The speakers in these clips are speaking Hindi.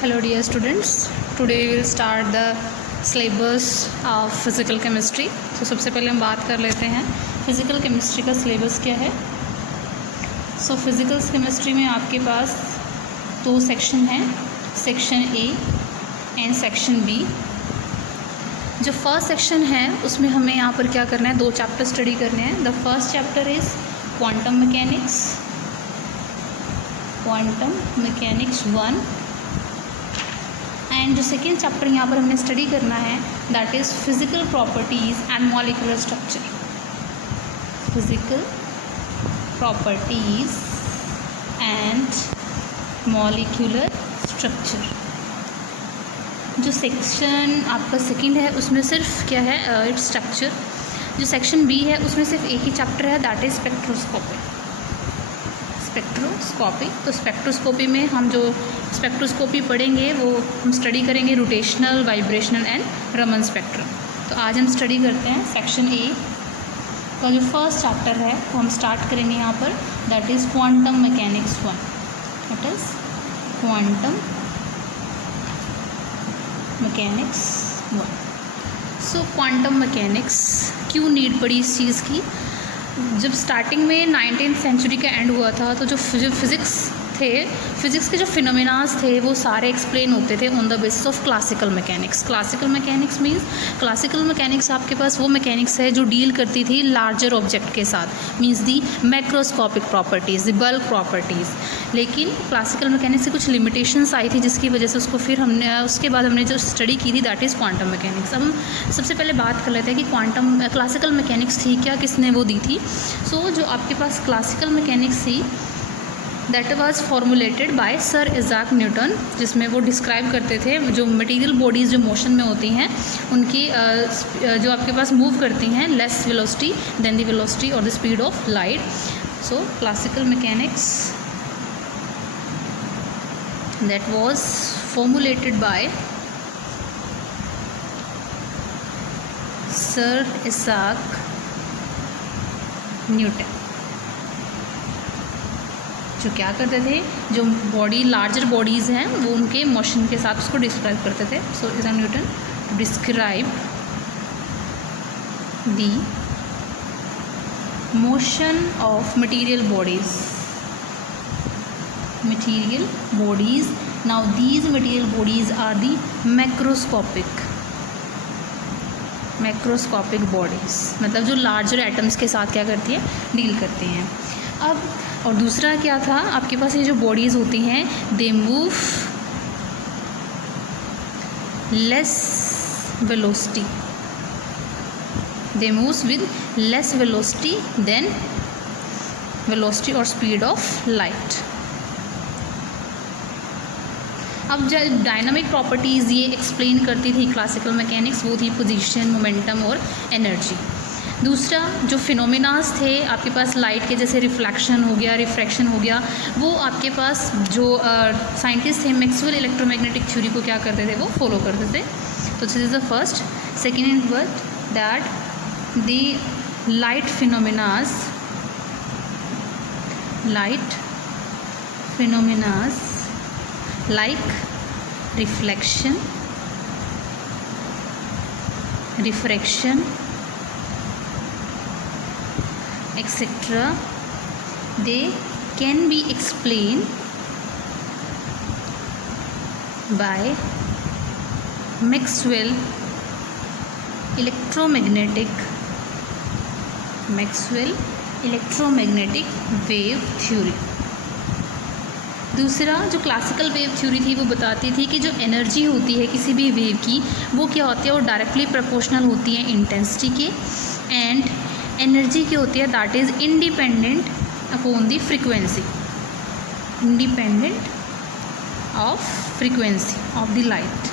Hello dear students, today we will start the syllabus of physical chemistry. तो सबसे पहले हम बात कर लेते हैं फिज़िकल केमिस्ट्री का सिलेबस क्या है. सो फिज़िकल केमिस्ट्री में आपके पास दो सेक्शन हैं, section A and section B. जो फर्स्ट सेक्शन है उसमें हमें यहाँ पर क्या करना है, दो चैप्टर स्टडी करने हैं. The first chapter is quantum mechanics 1 and जो सेकेंड चैप्टर यहाँ पर हमने स्टडी करना है that is physical properties and molecular structure. Physical properties and molecular structure. जो सेक्शन आपका सेकेंड है उसमें सिर्फ क्या है, इट्स स्ट्रक्चर. जो सेक्शन बी है उसमें सिर्फ एक ही चैप्टर है दैट इज़ स्पेक्ट्रोस्कोपी. तो स्पेक्ट्रोस्कोपी में हम जो स्पेक्ट्रोस्कोपी पढ़ेंगे वो हम स्टडी करेंगे rotational, vibrational and Raman spectrum. तो आज हम स्टडी करते हैं सेक्शन ए का जो फर्स्ट चैप्टर है वो हम स्टार्ट करेंगे यहाँ पर that is quantum mechanics 1. That is quantum mechanics 1. So quantum mechanics क्यों नीड पड़ी इस चीज़ की. जब स्टार्टिंग में 19th सेंचुरी का एंड हुआ था तो जो फिज़िक्स के जो फिनोमेनास थे वो सारे एक्सप्लेन होते थे on the basis of classical mechanics. Classical mechanics means classical mechanics आपके पास वो मैकेनिक्स है जो डील करती थी लार्जर ऑब्जेक्ट के साथ, means the macroscopic properties, the bulk properties. लेकिन क्लासिकल मैकेनिक्स से कुछ लिमिटेशंस आई थी जिसकी वजह से उसके बाद हमने जो स्टडी की थी दैट इज़ क्वांटम मैकेनिक्स. अब हम सबसे पहले बात कर लेते हैं कि क्लासिकल मैकेनिक्स थी क्या, किसने वो दी थी. सो जो आपके पास क्लासिकल मैकेनिक्स थी that was formulated by sir Isaac Newton, जिसमें वो डिस्क्राइब करते थे जो मटेरियल बॉडीज़ जो मोशन में होती हैं उनकी जो आपके पास मूव करती हैं less velocity than the velocity और the speed of light. So classical mechanics that was formulated by sir Isaac Newton, जो क्या करते थे, जो लार्जर बॉडीज़ हैं वो उनके मोशन के साथ उसको डिस्क्राइब करते थे. So Isaac Newton describe the motion of material bodies. Now these material bodies are the macroscopic bodies, मतलब जो लार्जर एटम्स के साथ क्या करती है, डील करती हैं. अब और दूसरा क्या था आपके पास, ये जो बॉडीज़ होती हैं they move less velocity, they moves with less velocity then velocity और स्पीड ऑफ लाइट. अब जो डायनामिक प्रॉपर्टीज़ ये एक्सप्लेन करती थी क्लासिकल मैकेनिक्स वो थी पोजीशन, मोमेंटम और एनर्जी. दूसरा जो फिनोमिनास थे आपके पास लाइट के, जैसे रिफ्लेक्शन हो गया, रिफ्रैक्शन हो गया, वो आपके पास जो साइंटिस्ट थे मैक्सवेल इलेक्ट्रोमैग्नेटिक थ्योरी को क्या करते थे, वो फॉलो करते थे. तो this is the first. Second is what that the light phenomenas like reflection, refraction, etc. they can be explained by Maxwell electromagnetic wave theory. दूसरा जो क्लासिकल वेव थ्योरी थी वो बताती थी कि जो एनर्जी होती है किसी भी वेव की वो क्या होती है, वो डायरेक्टली प्रोपोर्शनल होती है इंटेंसिटी के, एंड एनर्जी की होती है that is independent upon the frequency, independent of frequency of the light.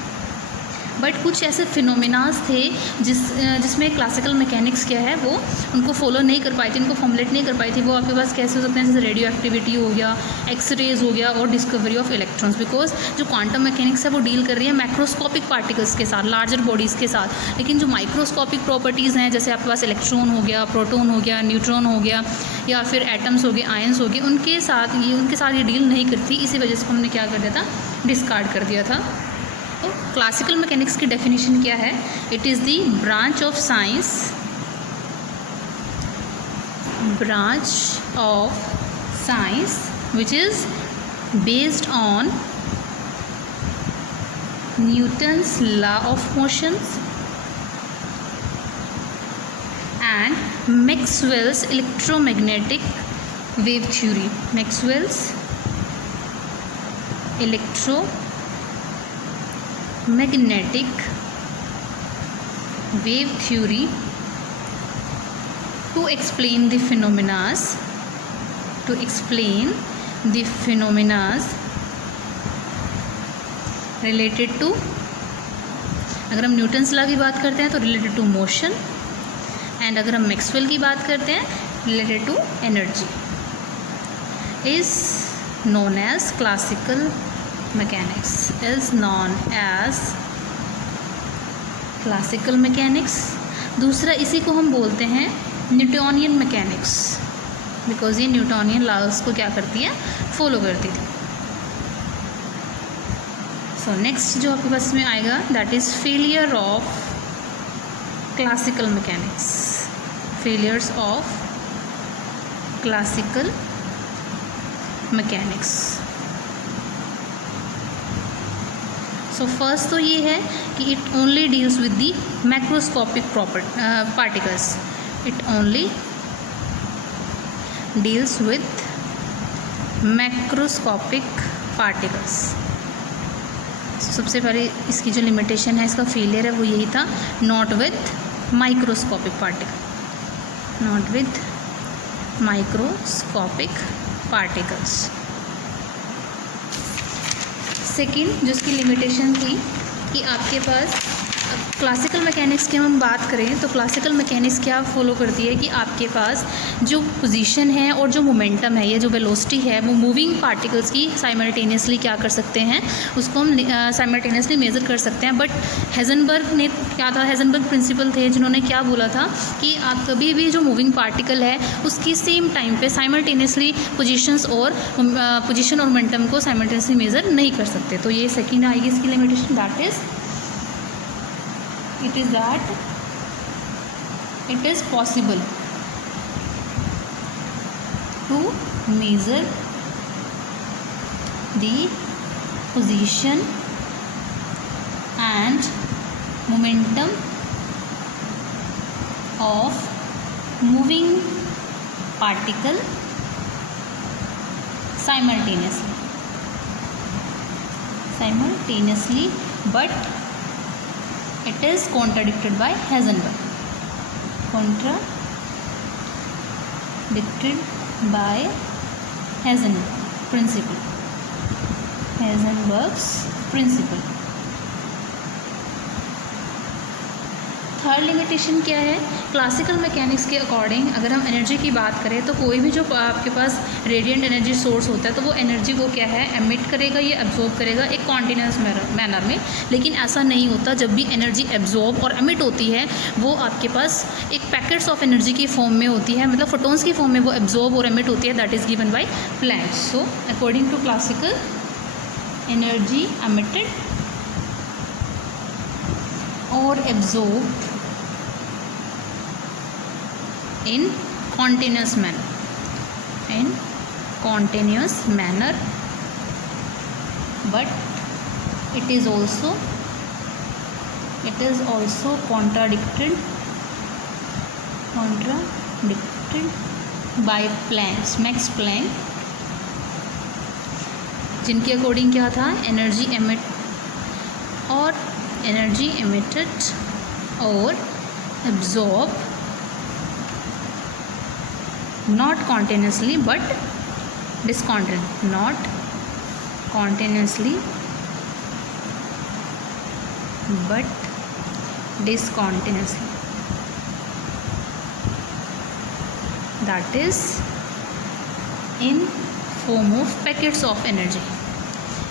But कुछ ऐसे फिनोमिनाज थे जिसमें क्लासिकल मैकेनिक्स क्या है वो उनको फॉलो नहीं कर पाई थी, उनको फॉर्मुलेट नहीं कर पाई थी। वो आपके पास कैसे हो सकते हैं, जैसे रेडियो एक्टिविटी हो गया, एक्सरेज हो गया और डिस्कवरी ऑफ इलेक्ट्रॉन्स। बिकॉज जो क्वांटम मैकेनिक्स है वो डील कर रही है मैक्रोस्कोपिक पार्टिकल्स के साथ, लार्जर बॉडीज़ के साथ। लेकिन जो माइक्रोस्कोपिक प्रॉपर्टीज़ हैं, जैसे आपके पास इलेक्ट्रॉन हो गया, प्रोटॉन हो गया, न्यूट्रॉन हो गया, या फिर एटम्स हो गए, आयंस हो गए, उनके साथ ये डील नहीं करती। इसी वजह से हमने क्या कर दिया था, डिस्कार्ड कर दिया था। तो क्लासिकल मैकेनिक्स की डेफिनेशन क्या है? It is the branch of science which is based on Newton's law of motions and Maxwell's electromagnetic wave theory. Maxwell's electromagnetic wave theory to explain the phenomena related to, अगर हम न्यूटन्स लॉ की बात करते हैं तो रिलेटेड टू मोशन, एंड अगर हम मैक्सवेल की बात करते हैं related to energy, is known as classical mechanics. दूसरा इसी को हम बोलते हैं न्यूटोनियन मैकेनिक्स, बिकॉज ये न्यूटोनियन लॉज को क्या करती है, फॉलो करती थी। सो नेक्स्ट जो आपके पास में आएगा that is failure of classical mechanics, failures of classical mechanics. So first तो ये है कि it only deals with the macroscopic particles, it only deals with macroscopic particles। सबसे पहले इसकी जो लिमिटेशन है, इसका फेलियर है, वो यही था, not with microscopic particles. Second जो इसकी लिमिटेशन थी कि आपके पास क्लासिकल मैकेनिक्स की हम बात करें तो क्लासिकल मैकेनिक्स क्या फॉलो करती है कि आपके पास जो पोजीशन है और जो मोमेंटम है, ये जो वेलोसिटी है, वो मूविंग पार्टिकल्स की साइमल्टेनियसली क्या कर सकते हैं, उसको हम साइमल्टेनियसली मेज़र कर सकते हैं। बट हेज़नबर्ग ने क्या था, हेज़नबर्ग प्रिंसिपल थे जिन्होंने क्या बोला था कि आप कभी भी जो मूविंग पार्टिकल है उसकी सेम टाइम पे साइमल्टेनियसली पोजीशन और मोमेंटम को साइमल्टेनियसली मेज़र नहीं कर सकते। तो ये सेकेंड आएगी इसकी limitation, that is it is possible to measure the position and momentum of moving particle simultaneously, but it is contradicted by Heisenberg. Heisenberg's principle। Third limitation क्या है, क्लासिकल मैकेनिक्स के अकॉर्डिंग अगर हम एनर्जी की बात करें तो कोई भी जो आपके पास रेडिएंट एनर्जी सोर्स होता है तो वो एनर्जी को क्या है, एमिट करेगा, ये एब्जॉर्ब करेगा एक कॉन्टिन्यूस मैनर में। लेकिन ऐसा नहीं होता, जब भी एनर्जी एब्जॉर्ब और एमिट होती है वो आपके पास एक पैकेट्स ऑफ एनर्जी की फॉर्म में होती है, मतलब फोटोन्स की फॉर्म में वो एब्जॉर्ब और एमिट होती है, that is given by Planck. So according to classical, energy emitted और absorb in continuous manner, but it is also contradicted by Max Planck, जिनके अकॉर्डिंग क्या था, एनर्जी emitted और absorb not continuously but discontinuously, not continuously but discontinuously. That is in form of packets of energy.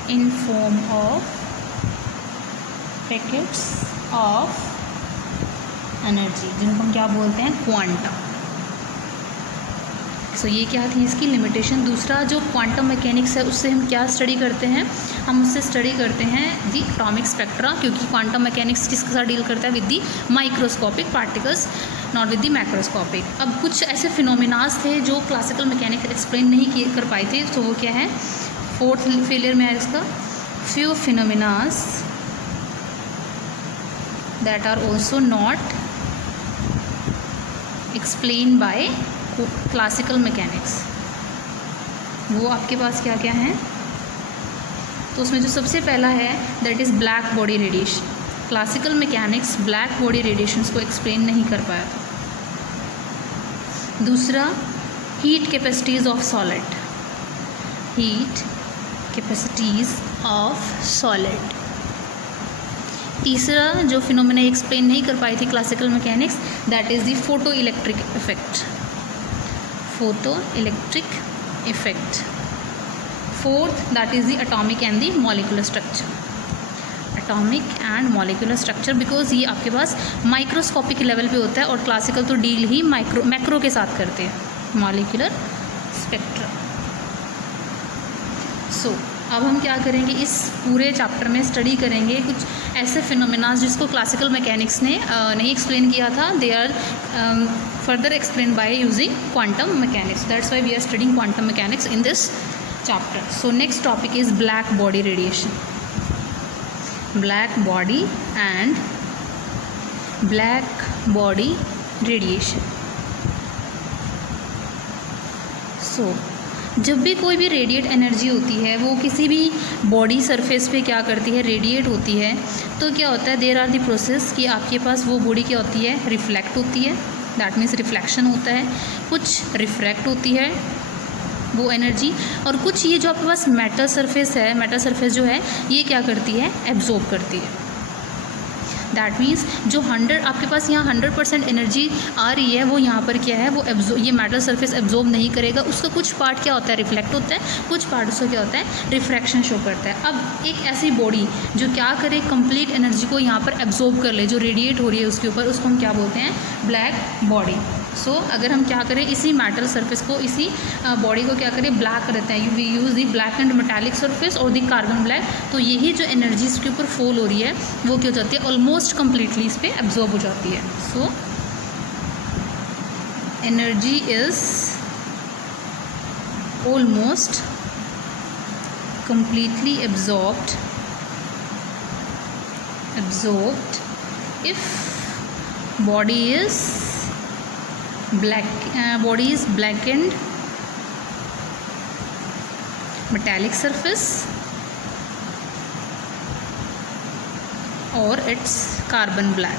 In form of packets of energy, जिनको हम क्या बोलते हैं, क्वांटम. सो ये क्या थी इसकी लिमिटेशन. दूसरा जो क्वांटम मैकेनिक्स है उससे हम क्या स्टडी करते हैं, हम उससे स्टडी करते हैं दी एटॉमिक स्पेक्ट्रा, क्योंकि क्वांटम मैकेनिक्स किसके साथ डील करता है, with the microscopic particles, not with the macroscopic. अब कुछ ऐसे फिनोमिनास थे जो क्लासिकल मैकेनिक्स एक्सप्लेन नहीं कर पाए थे, तो वो क्या है, फोर्थ फेलियर में है इसका. Few phenomenas that are also not explain by classical mechanics. वो आपके पास क्या क्या हैं, तो उसमें जो सबसे पहला है that is black body radiation. Classical mechanics black body radiations को एक्सप्लेन नहीं कर पाया था. दूसरा, heat capacities of solid. Heat capacities of solid. तीसरा जो फिनोमेना एक्सप्लेन नहीं कर पाई थी classical mechanics, that is the photo electric effect. Photo electric effect. Fourth, that is the atomic and the molecular structure. Atomic and molecular structure, because ये आपके पास माइक्रोस्कोपिक लेवल पे होता है और क्लासिकल तो डील ही मैक्रो के साथ करते हैं, मॉलिक्यूलर स्पेक्ट्रा. सो अब हम क्या करेंगे, इस पूरे चैप्टर में स्टडी करेंगे कुछ ऐसे फिनोमेनास जिसको क्लासिकल मैकेनिक्स ने नहीं एक्सप्लेन किया था. They are further explain by using quantum mechanics. That's why we are studying quantum mechanics in this chapter. So next topic is black body radiation. Black body and black body radiation. So जब भी कोई भी रेडिएट एनर्जी होती है वो किसी भी बॉडी सरफेस पे क्या करती है, रेडिएट होती है, तो क्या होता है, देयर आर दी प्रोसेस कि आपके पास वो बॉडी क्या होती है, रिफ्लेक्ट होती है. दैट मीन्स रिफ्लेक्शन होता है. कुछ रिफ्रैक्ट होती है वो एनर्जी, और कुछ ये जो आपके पास मेटल सरफेस है, मेटल सरफेस जो है ये क्या करती है, एब्जॉर्ब करती है. दैट मीन्स जो 100 आपके पास यहाँ 100% एनर्जी आ रही है वो यहाँ पर क्या है, वो ये मेटल सरफेस एब्जॉर्ब नहीं करेगा. उसका कुछ पार्ट क्या होता है, रिफ्लेक्ट होता है, कुछ पार्ट उसका क्या होता है, रिफ्रैक्शन शो करता है. अब एक ऐसी बॉडी जो क्या करे, कंप्लीट एनर्जी को यहाँ पर एब्जॉर्ब कर ले, जो रेडिएट हो रही है उसके ऊपर, उसको हम क्या बोलते हैं, ब्लैक बॉडी. सो अगर हम क्या करें, इसी मेटल सरफेस को, इसी बॉडी को क्या करें, ब्लैक करते हैं. We use the black and metallic surface और दी कार्बन ब्लैक. तो यही जो एनर्जी इसके ऊपर फॉल हो रही है वो क्या हो जाती है, ऑलमोस्ट कम्प्लीटली इस पर एब्जॉर्ब हो जाती है. So energy is almost completely absorbed if body is blackened metallic surface और इट्स कार्बन ब्लैक.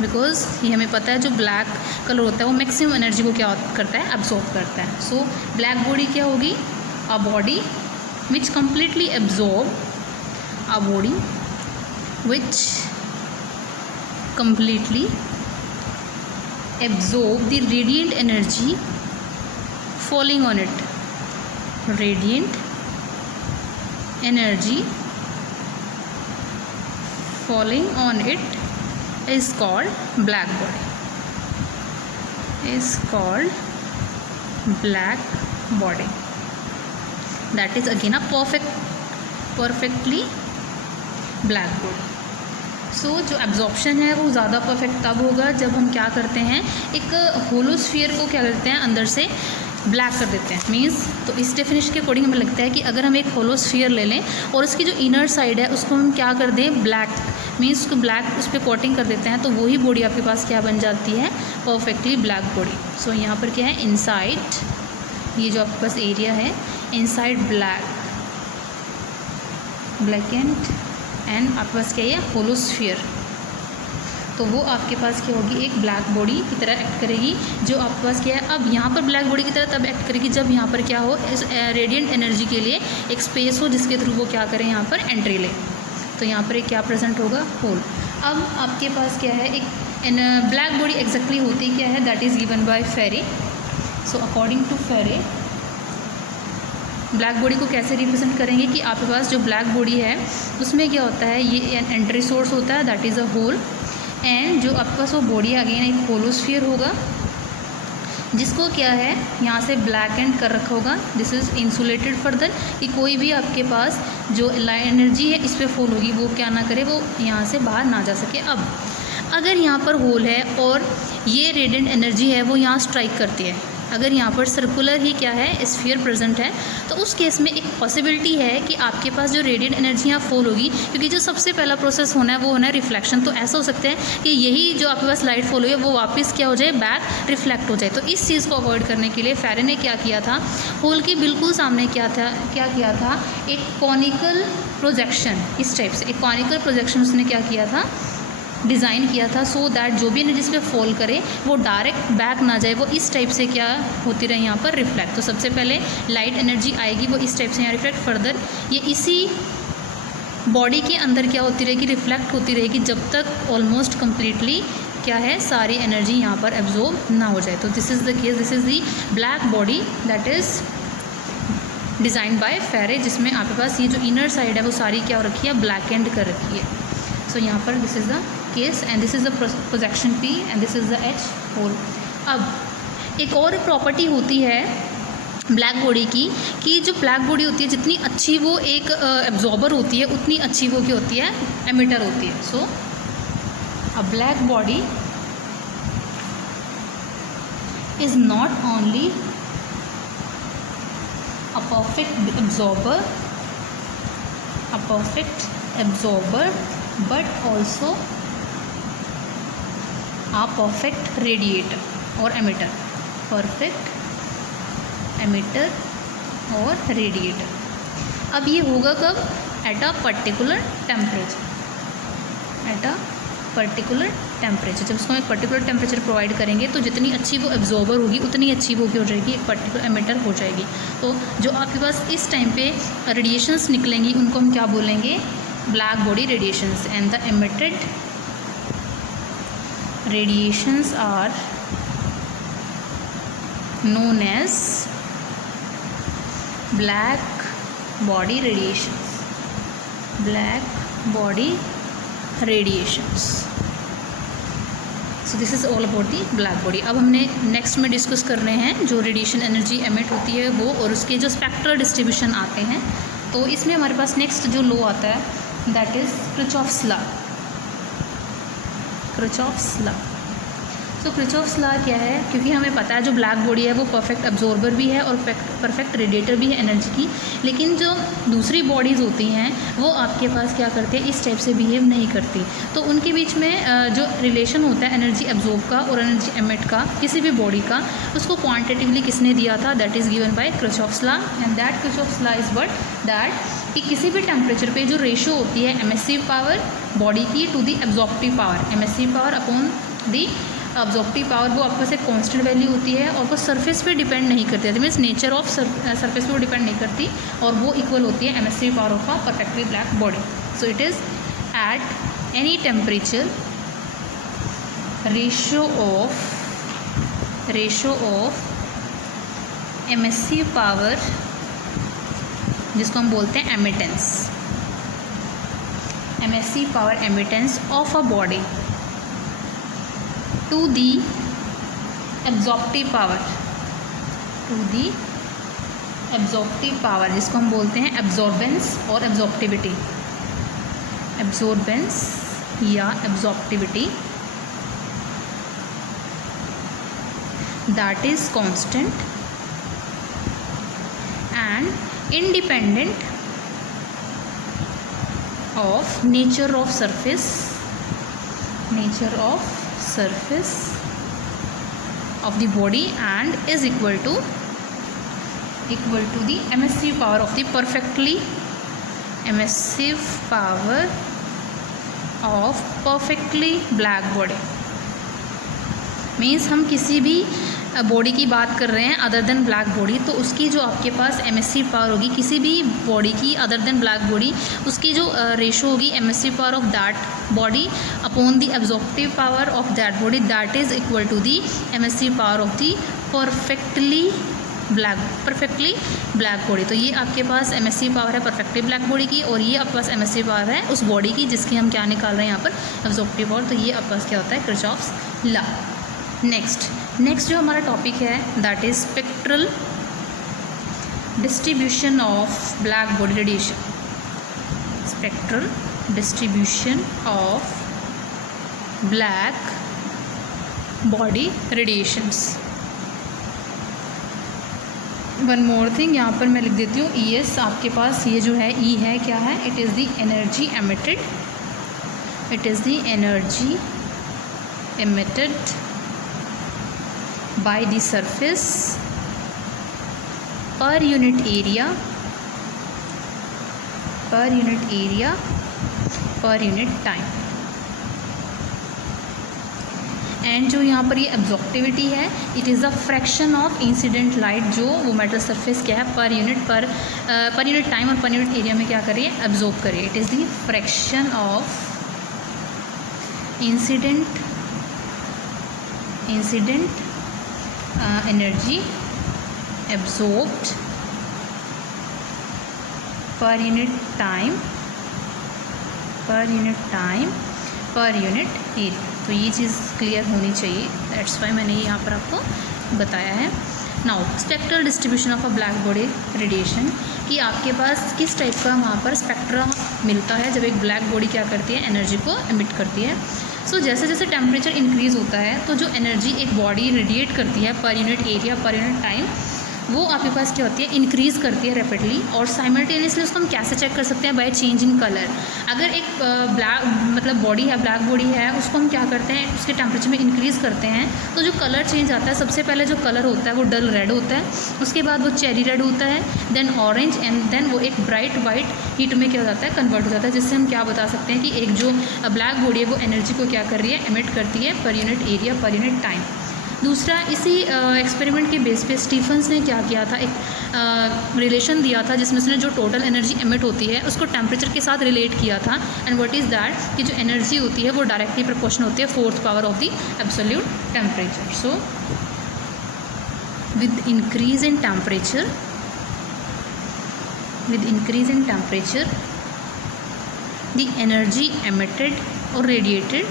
बिकॉज ये हमें पता है जो ब्लैक कलर होता है वो मैक्सिमम एनर्जी को क्या करता है, एब्जॉर्ब करता है. सो ब्लैक बॉडी क्या होगी, a body which completely absorb the radiant energy falling on it. Radiant energy falling on it is called black body. That is again a perfectly black body. सो जो एब्जॉर्प्शन है वो ज़्यादा परफेक्ट तब होगा जब हम क्या करते हैं, एक होलोस्फीयर को क्या करते हैं, अंदर से ब्लैक कर देते हैं. मीन्स तो इस डेफिनेशन के अकॉर्डिंग हमें लगता है कि अगर हम एक होलोस्फीयर ले लें और उसकी जो इनर साइड है उसको हम क्या कर दें, ब्लैक, मीन्स उसको ब्लैक उस पर कोटिंग कर देते हैं, तो वही बॉडी आपके पास क्या बन जाती है, परफेक्टली ब्लैक बॉडी. सो यहाँ पर क्या है, इनसाइड ये जो आपके पास एरिया है, इनसाइड ब्लैकेंड एंड आपके पास क्या है, होलोस्फीयर. तो वो आपके पास क्या होगी, एक ब्लैक बॉडी की तरह एक्ट करेगी. जो आपके पास क्या है, अब यहाँ पर ब्लैक बॉडी की तरह तब एक्ट करेगी जब यहाँ पर क्या हो, इस रेडिएंट एनर्जी के लिए एक स्पेस हो जिसके थ्रू वो क्या करें, यहाँ पर एंट्री ले. तो यहाँ पर एक क्या प्रेजेंट होगा, होल। अब आपके पास क्या है, एक ब्लैक बॉडी एग्जैक्टली होती क्या है, दैट इज़ गिवन बाय फेरे। सो अकॉर्डिंग टू फेरे ब्लैक बॉडी को कैसे रिप्रेजेंट करेंगे कि आपके पास जो ब्लैक बॉडी है उसमें क्या होता है, ये एंट्री सोर्स होता है, that is a hole, and जो आपके पास वो बॉडी अगेन एक होलोस्फीयर होगा जिसको क्या है यहाँ से ब्लैक एंड कर रखा होगा। दिस इज़ इंसुलेटेड फर्दर कि कोई भी आपके पास जो एनर्जी है इस पर फॉल होगी वो क्या ना करे, वो यहाँ से बाहर ना जा सके। अब अगर यहाँ पर होल है और ये रेडिएंट एनर्जी है वो यहाँ स्ट्राइक करती है, अगर यहाँ पर सर्कुलर ही क्या है स्फीयर प्रेजेंट है, तो उस केस में एक पॉसिबिलिटी है कि आपके पास जो रेडिएंट एनर्जी यहाँ फॉल होगी, क्योंकि जो सबसे पहला प्रोसेस होना है वो होना है रिफ्लेक्शन। तो ऐसा हो सकता है कि यही जो आपके पास लाइट फॉल हुई है वो वापस क्या हो जाए, बैक रिफ्लेक्ट हो जाए। तो इस चीज़ को अवॉइड करने के लिए फेरे ने क्या किया था, होल के बिल्कुल सामने क्या किया था, एक कॉनिकल प्रोजेक्शन, इस टाइप से एक कॉनिकल प्रोजेक्शन उसने क्या किया था, डिज़ाइन किया था, सो दैट जो भी एनर्जी इस पर फॉल करे वो डायरेक्ट बैक ना जाए, वो इस टाइप से क्या होती रहे यहाँ पर रिफ्लेक्ट। तो सबसे पहले लाइट एनर्जी आएगी वो इस टाइप से यहाँ रिफ्लेक्ट, फर्दर ये इसी बॉडी के अंदर क्या होती रहेगी, रिफ्लेक्ट होती रहेगी जब तक ऑलमोस्ट कम्प्लीटली क्या है सारी एनर्जी यहाँ पर एब्जॉर्ब ना हो जाए। तो this is the case, this is the black body that is design by फेरे, जिसमें आपके पास ये जो इनर साइड है वो सारी क्या हो रखी है, ब्लैक एंड कर रखी है। सो यहाँ पर this is the case and this is the projection P and this is the H hole. अब एक और प्रॉपर्टी होती है ब्लैक बॉडी की कि जो ब्लैक बॉडी होती है जितनी अच्छी वो एक एब्जॉर्बर होती है उतनी अच्छी वो क्या होती है, एमिटर होती है। So a black body is not only a perfect absorber but also a perfect radiator or emitter, perfect emitter और radiator। अब ये होगा कब, at a particular temperature, at a particular temperature. जब उसको एक पर्टिकुलर टेम्परेचर प्रोवाइड करेंगे तो जितनी अच्छी वो एब्जॉर्बर होगी उतनी अच्छी वो क्या हो जाएगी, एक पर्टिकुलर एमिटर हो जाएगी। तो जो आपके पास इस टाइम पे रेडिएशंस निकलेंगी उनको हम क्या बोलेंगे, black body radiations. And the emitted radiations are known as black body radiations, black body radiations। So this is all about the black body. अब हमने नेक्स्ट में डिस्कस कर रहे हैं जो रेडिएशन एनर्जी एमिट होती है वो और उसके जो स्पेक्ट्रल डिस्ट्रीब्यूशन आते हैं। तो इसमें हमारे पास नेक्स्ट जो लॉ आता है that is Kirchhoff's law. Kirchhoff's law, तो किरचॉफ्स लॉ क्या है, क्योंकि हमें पता है जो ब्लैक बॉडी है वो परफेक्ट एब्जॉर्बर भी है और परफेक्ट रेडिएटर भी है एनर्जी की, लेकिन जो दूसरी बॉडीज़ होती हैं वो आपके पास क्या करते हैं, इस टाइप से बिहेव नहीं करती। तो उनके बीच में जो रिलेशन होता है एनर्जी एब्जॉर्ब का और एनर्जी एमिट का किसी भी बॉडी का, उसको क्वान्टिटेटिवली किसने दिया था, that is given by Kirchhoff's law. And that Kirchhoff's law is what, that कि किसी भी टेम्परेचर पे जो रेशो होती है एमिसिव पावर बॉडी की to the absorptive power, emissive power upon the absorptive power, वो आपके पास एक कांस्टेंट वैल्यू होती है और वो सरफेस पे डिपेंड नहीं करती है, मीन्स नेचर ऑफ सरफेस पे वो डिपेंड नहीं करती और वो इक्वल होती है emissive power of a perfectly black body. So it is at any temperature ratio of emissive power, जिसको हम बोलते हैं emittance, emissive power emittance of a body to the absorptive power, to the absorptive power, जिसको हम बोलते हैं एब्जॉर्बेंस और एब्जॉर्प्टिविटी, एब्जॉर्बेंस या absorptivity, that is constant and independent of nature of surface of the body and is equal to the emissive power of the perfectly black body। Means हम किसी भी बॉडी की बात कर रहे हैं अदर देन ब्लैक बॉडी, तो उसकी जो आपके पास एमिसिव पावर होगी किसी भी बॉडी की अदर देन ब्लैक बॉडी, उसकी जो रेशो होगी emissive power of that body upon the absorptive power of that body, that is equal to the emissive power of the perfectly black body. तो ये आपके पास एमिसिव पावर है परफेक्टली ब्लैक बॉडी की, और ये आपके पास एमिसिव पावर है उस बॉडी की जिसकी हम क्या निकाल रहे हैं यहाँ पर एब्जॉर्प्टिव पावर। तो ये आपके पास क्या होता है किरचॉफ्स लॉ। नेक्स्ट जो हमारा टॉपिक है that is spectral distribution of black body radiation. Spectral distribution of black body radiations. One more thing, यहाँ पर मैं लिख देती हूँ ई एस। आपके पास ये जो है ई है क्या है, it is the energy emitted, it is the energy emitted by the surface per unit area per unit time। And जो यहाँ पर ये एब्जॉर्प्टिविटी है it is a fraction of incident light जो वो मेटल सरफेस क्या है पर यूनिट टाइम और पर यूनिट एरिया में क्या करिए एब्जॉर्ब करिए। It is the fraction of incident energy absorbed per unit time per unit area। तो ये चीज़ क्लियर होनी चाहिए, दैट्स वाई मैंने यहाँ पर आपको बताया है। Now spectral distribution of a black body radiation, कि आपके पास किस टाइप का वहाँ पर स्पेक्ट्रा मिलता है जब एक ब्लैक बॉडी क्या करती है एनर्जी को एमिट करती है। सो जैसे जैसे टेम्परेचर इंक्रीज़ होता है तो जो एनर्जी एक बॉडी रेडिएट करती है पर unit area per unit time वो आपके पास क्या होती है इंक्रीज़ करती है रैपिडली। और साइमल्टेनियसली उसको हम कैसे चेक कर सकते हैं, बाय चेंज इन कलर। अगर एक ब्लैक बॉडी है ब्लैक बॉडी है उसको हम क्या करते हैं उसके टेम्परेचर में इंक्रीज़ करते हैं तो जो कलर चेंज आता है सबसे पहले जो कलर होता है वो डल रेड होता है, उसके बाद वो चेरी रेड होता है, देन ऑरेंज, एंड देन वो एक ब्राइट वाइट हीट में क्या हो जाता है कन्वर्ट हो जाता है, जिससे हम क्या बता सकते हैं कि एक जो ब्लैक बॉडी है वो एनर्जी को क्या कर रही है एमिट करती है पर unit area per unit time. दूसरा इसी एक्सपेरिमेंट के बेस पे स्टीफन्स ने क्या किया था, एक रिलेशन दिया था जिसमें उसने जो टोटल एनर्जी एमिट होती है उसको टेम्परेचर के साथ रिलेट किया था। एंड व्हाट इज़ दैट कि जो एनर्जी होती है वो डायरेक्टली प्रोपोर्शनल होती है fourth power of the absolute temperature. So with increase in temperature the energy emitted और radiated,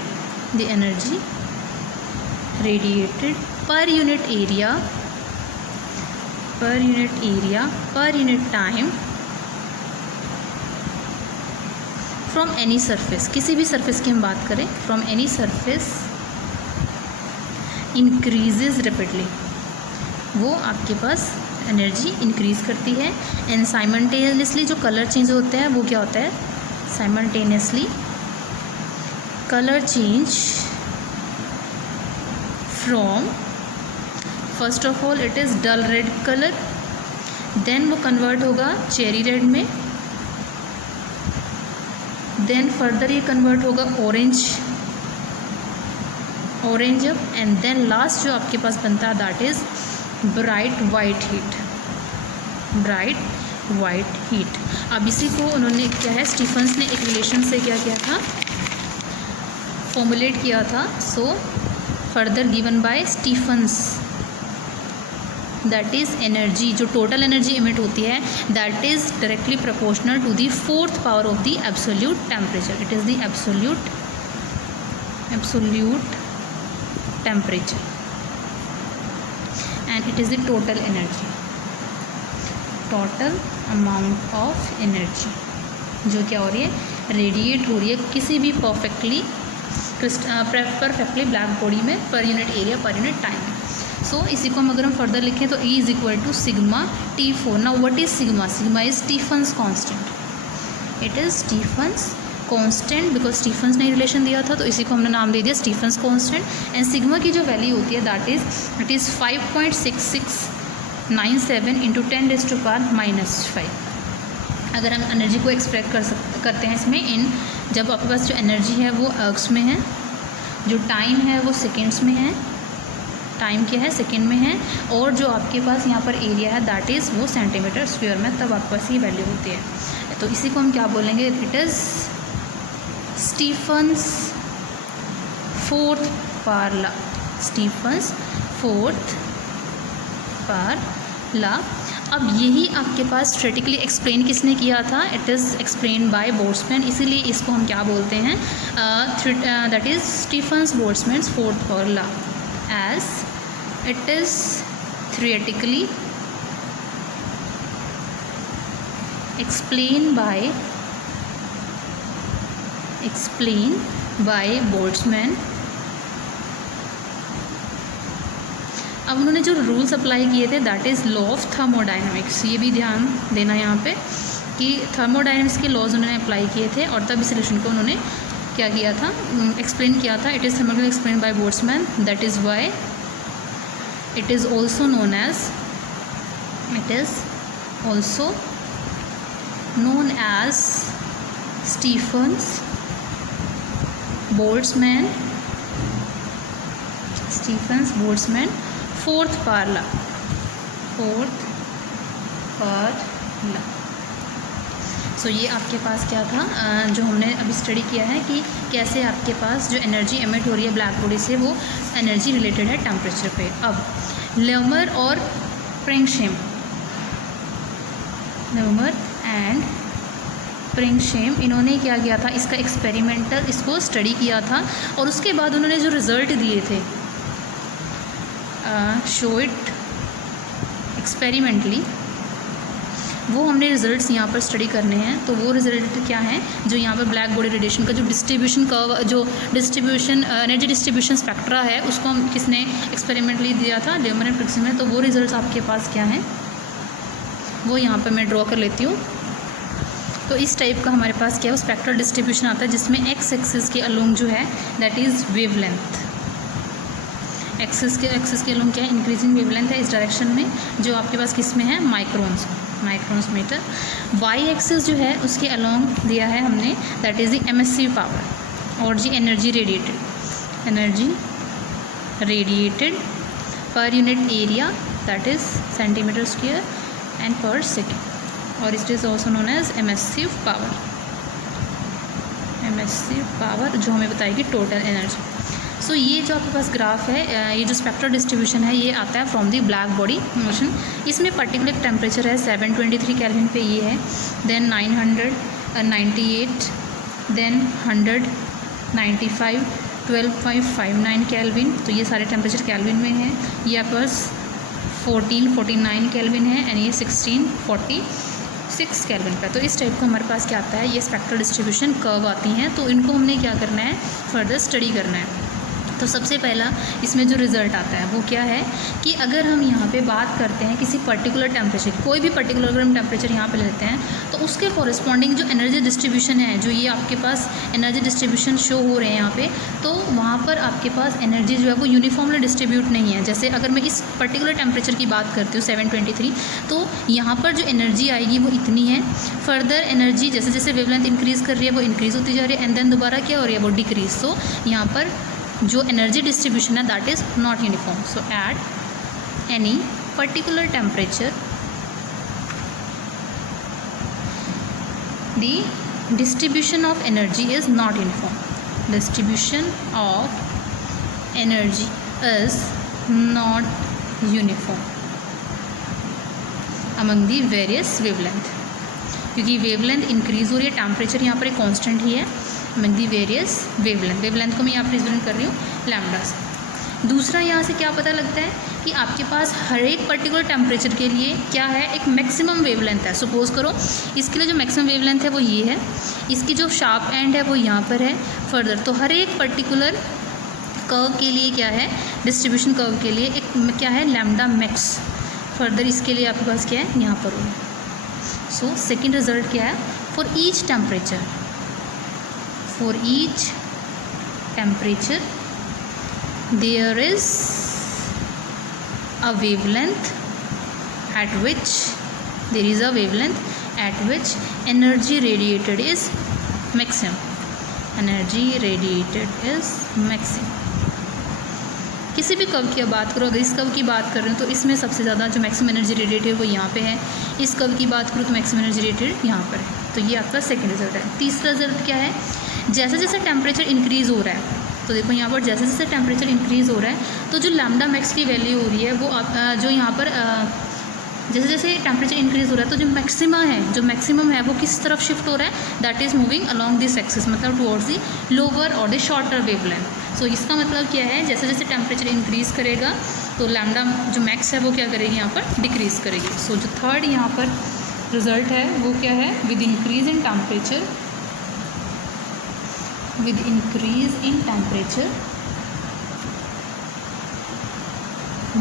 the energy radiated per unit area per unit time from any surface, किसी भी सरफेस की हम बात करें from any surface increases rapidly, वो आपके पास एनर्जी इंक्रीज़ करती है। एंड साइमल्टेनियसली जो कलर चेंज होते हैं वो क्या होता है, simultaneously colour change from first of all it is dull red colour, then वो कन्वर्ट होगा चेरी रेड में, देन फर्दर ये कन्वर्ट होगा orange up, and then last जो आपके पास बनता है that is bright white heat. अब इसी को उन्होंने क्या है स्टीफन्स ने एक रिलेशन से क्या किया था फॉर्मुलेट किया था। So further given by Stefan's, that is energy जो टोटल एनर्जी एमिट होती है that is directly proportional to the fourth power of the absolute temperature. It is the absolute temperature and it is the total amount of energy जो क्या हो रही है रेडिएट हो रही है किसी भी परफेक्टली ब्लैक बॉडी में per unit area per unit time. So इसी को हम अगर हम फर्दर लिखें तो E is equal to sigma T4। Now what is sigma, sigma is Stefan's constant, it is Stefan's constant because Stefan's ने रिलेशन दिया था तो इसी को हमने नाम दे दिया स्टीफन्स कांस्टेंट। एंड सिग्मा की जो वैल्यू होती है दैट इज़ 5.6697 इंटू 10⁻⁻5। अगर हम एनर्जी को एक्सप्रेस करते हैं इसमें इन, जब आपके पास जो एनर्जी है वो अर्ग्स में है, जो टाइम है वो सेकेंड्स में है, टाइम क्या है, सेकेंड में है, और जो आपके पास यहाँ पर एरिया है दैट इज़ वो सेंटीमीटर स्क्वायर में, तब आपके पास ये वैल्यू होती है। तो इसी को हम क्या बोलेंगे, it is Stefan's fourth power law, Stefan's fourth power law. अब यही आपके पास स्टैटिकली एक्सप्लेन किसने किया था, it is explain by Boltzmann, इसीलिए इसको हम क्या बोलते हैं, that is Stefan's Boltzmann's fourth power law, as it is theoretically explained by Boltzmann. अब उन्होंने जो रूल्स अप्लाई किए थे that is law of thermodynamics, ये भी ध्यान देना यहाँ पे कि थर्मोडायनामिक्स के लॉज उन्होंने अप्लाई किए थे और तब इस रिलेशन को उन्होंने क्या किया था, एक्सप्लेन किया था। It is thermodynamically explain by Boltzmann, that is why it is also known as Stephen's Boltzmann fourth power law। सो ये आपके पास क्या था, जो हमने अभी स्टडी किया है कि कैसे आपके पास जो एनर्जी एमिट हो रही है ब्लैक बॉडी से वो एनर्जी रिलेटेड है टेम्परेचर पे। अब लेमर और प्रिंगशेम, लेमर एंड प्रिंगशेम, इन्होंने क्या किया था, इसका एक्सपेरिमेंटल इसको स्टडी किया था और उसके बाद उन्होंने जो रिज़ल्ट दिए थे, शो इट एक्सपेरिमेंटली, वो हमने रिजल्ट्स यहाँ पर स्टडी करने हैं। तो वो रिजल्ट क्या हैं, जो यहाँ पर ब्लैक बॉडी रेडिएशन का जो डिस्ट्रीब्यूशन कर्व, जो डिस्ट्रीब्यूशन एनर्जी डिस्ट्रीब्यूशन स्पेक्ट्रा है, उसको हम किसने एक्सपेरिमेंटली दिया था, लेमर एंड प्रिंगशेम में। तो वो रिजल्ट्स आपके पास क्या हैं, वो यहाँ पर मैं ड्रॉ कर लेती हूँ। तो इस टाइप का हमारे पास क्या है, स्पेक्ट्रल डिस्ट्रीब्यूशन आता है जिसमें एक्स एक्सिस के अलोंग जो है दैट इज़ वेवलेंथ, एक्सिस के अलोंग क्या है, इंक्रीजिंग वेवलेंथ है इस डायरेक्शन में, जो आपके पास किस में है, माइक्रोन्स मीटर। वाई एक्सिस जो है उसके अलोंग दिया है हमने that is the emissive power और जी energy radiated per unit area that is centimetre square and per second, और it is also known as emissive power जो हमें बताएगी टोटल एनर्जी। सो ये जो आपके पास ग्राफ है, ये जो स्पेक्ट्रल डिस्ट्रीब्यूशन है, ये आता है from the black body motion. इसमें पर्टिकुलर टेम्परेचर है 723 केल्विन पे ये है, देन 998, देन 195, 12.59 केल्विन, तो ये सारे टेम्परेचर केल्विन में है। ये आपके पास 1449 केल्विन है एंड ये 1646 केल्विन पर। तो इस टाइप का हमारे पास क्या आता है, ये स्पेक्ट्रल डिस्ट्रीब्यूशन कर्व आती हैं, तो इनको हमने क्या करना है, फर्दर स्टडी करना है। तो सबसे पहला इसमें जो रिज़ल्ट आता है वो क्या है कि अगर हम यहाँ पे बात करते हैं किसी पर्टिकुलर टेम्परेचर, कोई भी पर्टिकुलर अगर हम टेम्परेचर यहाँ पे लेते हैं, तो उसके कॉरस्पॉन्डिंग जो एनर्जी डिस्ट्रीब्यूशन है, जो ये आपके पास एनर्जी डिस्ट्रीब्यूशन शो हो रहे हैं यहाँ पे, तो वहाँ पर आपके पास एनर्जी जो है वो यूनिफॉर्मली डिस्ट्रीब्यूट नहीं है। जैसे अगर मैं इस पर्टिकुलर टेम्परेचर की बात करती हूँ 723, तो यहाँ पर जो एनर्जी आएगी वो इतनी है। फर्दर एनर्जी जैसे जैसे वेवलेंथ इंक्रीज़ कर रही है वो इंक्रीज़ होती जा रही है, एंड देन दोबारा क्या हो रही है, वो डिक्रीज़। सो यहाँ पर जो एनर्जी डिस्ट्रीब्यूशन है that is not uniform. So at any particular temperature the distribution of energy is not uniform, distribution of energy is not uniform among the various wavelength, क्योंकि वेवलेंथ इंक्रीज़ हो रही है, टेम्परेचर यहाँ पर एक कांस्टेंट ही है अमंग दी वेरियस वेवलेंथ को मैं यहाँ पर रिप्रेजेंट कर रही हूँ लैम्डा से। दूसरा यहाँ से क्या पता लगता है कि आपके पास हर एक पर्टिकुलर टेम्परेचर के लिए क्या है, एक मैक्सिमम वेवलेंथ है। सपोज करो इसके लिए जो मैक्सिमम वेवलेंथ है वो ये है, इसकी जो शार्प एंड है वो यहाँ पर है। फर्दर तो हर एक पर्टिकुलर कर्व के लिए क्या है, डिस्ट्रीब्यूशन कर्व के लिए एक क्या है, लैम्डा मैक्स। फर्दर इसके लिए आपके पास क्या है, यहाँ पर हो। सो सेकेंड रिजल्ट क्या है, for each temperature there is a wavelength at which energy radiated is maximum, किसी भी कर्व की बात करो, अगर इस कर्व की बात कर रहे हो तो इसमें सबसे ज़्यादा जो मैक्सिमम एनर्जी रेडिएट है वो यहाँ पे है, इस कर्व की बात करो तो मैक्सिमम एनर्जी रेडिएट यहाँ पर है। तो ये आपका सेकेंड रिजल्ट है। तीसरा रिजल्ट क्या है, जैसे जैसे टेम्परेचर इंक्रीज़ हो रहा है, तो देखो यहाँ पर जैसे जैसे टेम्परेचर इंक्रीज़ हो रहा है तो जो लैम्डा मैक्स की वैल्यू हो रही है वो आप जो यहाँ पर जैसे जैसे टेम्परेचर इंक्रीज़ हो रहा है तो जो मैक्सिमम है वो किस तरफ शिफ्ट हो रहा है, that is moving along this axis, मतलब टुवर्ड्स दी लोअर और द शॉर्टर वेवलेंथ। सो इसका मतलब क्या है, जैसे जैसे टेम्परेचर इंक्रीज़ करेगा तो लैम्डा जो मैक्स है वो क्या करेगी, यहाँ पर डिक्रीज़ करेगी। सो जो थर्ड यहाँ पर रिजल्ट है वो क्या है, with increase in temperature,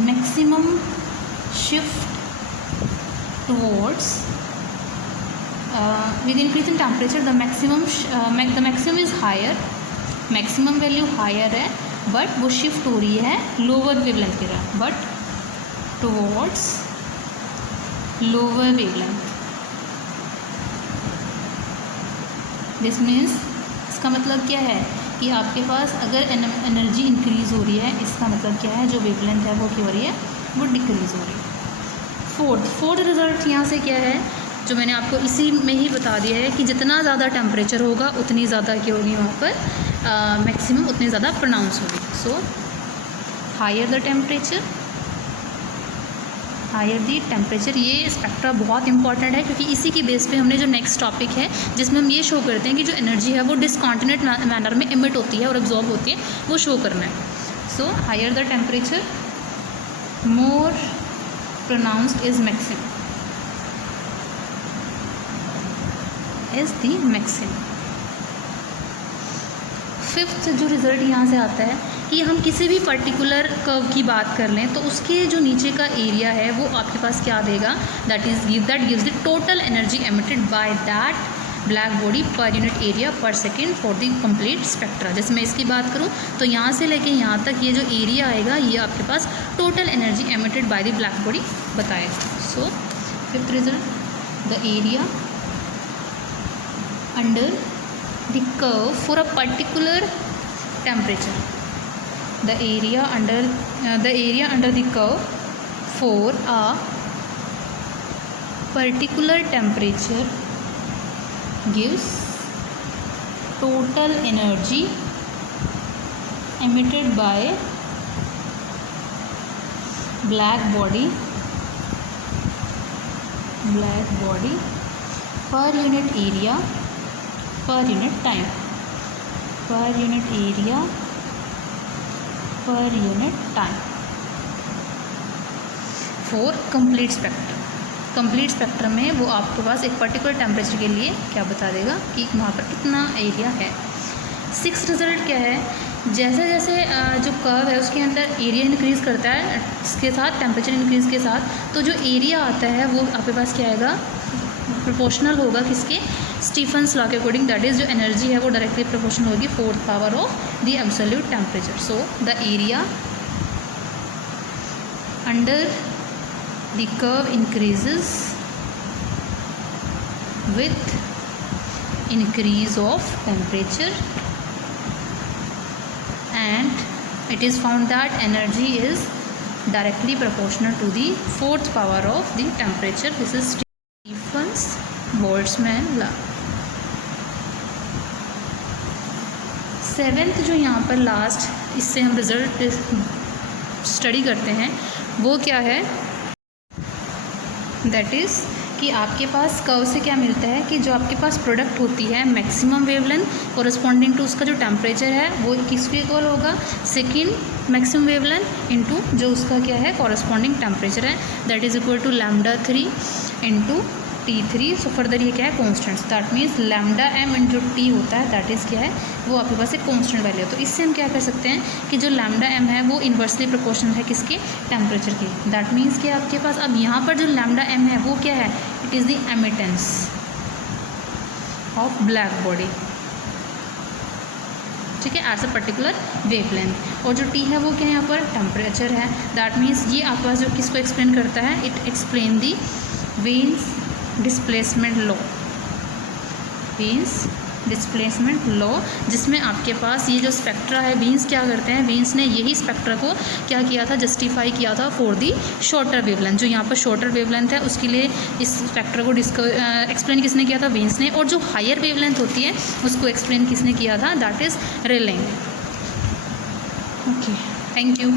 maximum shift towards with increase in temperature the maximum is higher, maximum value higher है, बट वो शिफ्ट हो रही है लोअर वेवलेंथ की तरफ, but towards lower wavelength. This means, इसका मतलब क्या है कि आपके पास अगर एनर्जी इंक्रीज़ हो रही है, इसका मतलब क्या है, जो वेवलेंथ है वो क्या हो रही है, वो डिक्रीज़ हो रही है। फोर्थ रिजल्ट यहाँ से क्या है, जो मैंने आपको इसी में ही बता दिया है कि जितना ज़्यादा टेम्परेचर होगा उतनी ज़्यादा क्या होगी, वहाँ पर मैक्सिमम उतनी ज़्यादा प्रोनाउंस होगी। सो हायर द टेम्परेचर, ये स्पेक्ट्रा बहुत इंपॉर्टेंट है, क्योंकि इसी की बेस पे हमने जो नेक्स्ट टॉपिक है जिसमें हम ये शो करते हैं कि जो एनर्जी है वो डिसकॉन्टिन्यूट मैनर में इमिट होती है और एब्जॉर्ब होती है, वो शो करना है। So higher the temperature more pronounced is maximum, is the maximum. Fifth जो रिज़ल्ट यहाँ से आता है कि हम किसी भी पर्टिकुलर कर्व की बात कर लें तो उसके जो नीचे का एरिया है वो आपके पास क्या देगा, that gives the total energy emitted by that black body per unit area per second for the complete spectra. जैसे मैं इसकी बात करूँ तो यहाँ से लेके यहाँ तक ये जो एरिया आएगा ये आपके पास total energy emitted by the black body बताएगा। So fifth result, the area under the curve for a particular temperature, the area under the curve for a particular temperature gives total energy emitted by black body per unit area per unit time, for complete spectrum में वो आपके पास एक पर्टिकुलर टेम्परेचर के लिए क्या बता देगा कि वहाँ पर कितना एरिया है। सिक्स रिजल्ट क्या है, जैसे जैसे जो कर्व है उसके अंदर एरिया इंक्रीज़ करता है इसके साथ, टेम्परेचर इंक्रीज़ के साथ, तो जो एरिया आता है वो आपके पास क्या आएगा, प्रोपोर्शनल होगा किसके, स्टीफन्स लॉ के अकॉर्डिंग, दैट इज़ जो एनर्जी है वो डायरेक्टली प्रोपोर्शनल होगी 4th power of the absolute temperature. So the area under the curve increases with increase of temperature and it is found that energy is directly proportional to the 4th power of the temperature. This is Stephen's Boltzmann law. 7th जो यहाँ पर लास्ट इससे हम रिजल्ट स्टडी करते हैं वो क्या है, दैट इज़ कि आपके पास कर्व से क्या मिलता है कि जो आपके पास प्रोडक्ट होती है मैक्सिमम वेवलेंथ कोरस्पॉन्डिंग टू उसका जो टेम्परेचर है वो किसके इक्वल होगा, सेकेंड मैक्सिमम वेवलेंथ इनटू जो उसका क्या है कोरस्पॉन्डिंग टेम्परेचर है, that is equal to lambda 3 into T3। So further ये क्या है, constants, that means lambda m into T होता है, दैट इज़ क्या है, वो आपके पास एक कॉन्स्टेंट वैल्यू है। तो इससे हम क्या कर सकते हैं कि जो लैम्डा m है वो इन्वर्सली प्रोपोर्शनल है किसके, टेम्परेचर के। दैट मीन्स कि आपके पास अब यहाँ पर जो लैम्डा m है वो क्या है, it is the emittance of black body, ठीक है, एज अ पर्टिकुलर वेवलेंथ। और जो T है वो क्या है, यहाँ पर टेम्परेचर है। दैट मीन्स ये आपके पास जो किसको एक्सप्लेन करता है, it explain the veins displacement law, veins displacement law, जिसमें आपके पास ये जो स्पेक्ट्रा है, वीन्स क्या करते हैं, वीन्स ने यही स्पेक्ट्रा को क्या किया था, जस्टिफाई किया था फॉर दी शॉर्टर वेवलेंथ। जो यहाँ पर शॉर्टर वेवलेंथ है उसके लिए इस स्पेक्ट्रा को एक्सप्लेन किसने किया था, वीन्स ने, और जो हायर वेवलेंथ होती है उसको एक्सप्लेन किसने किया था, that is railing. Okay, thank you.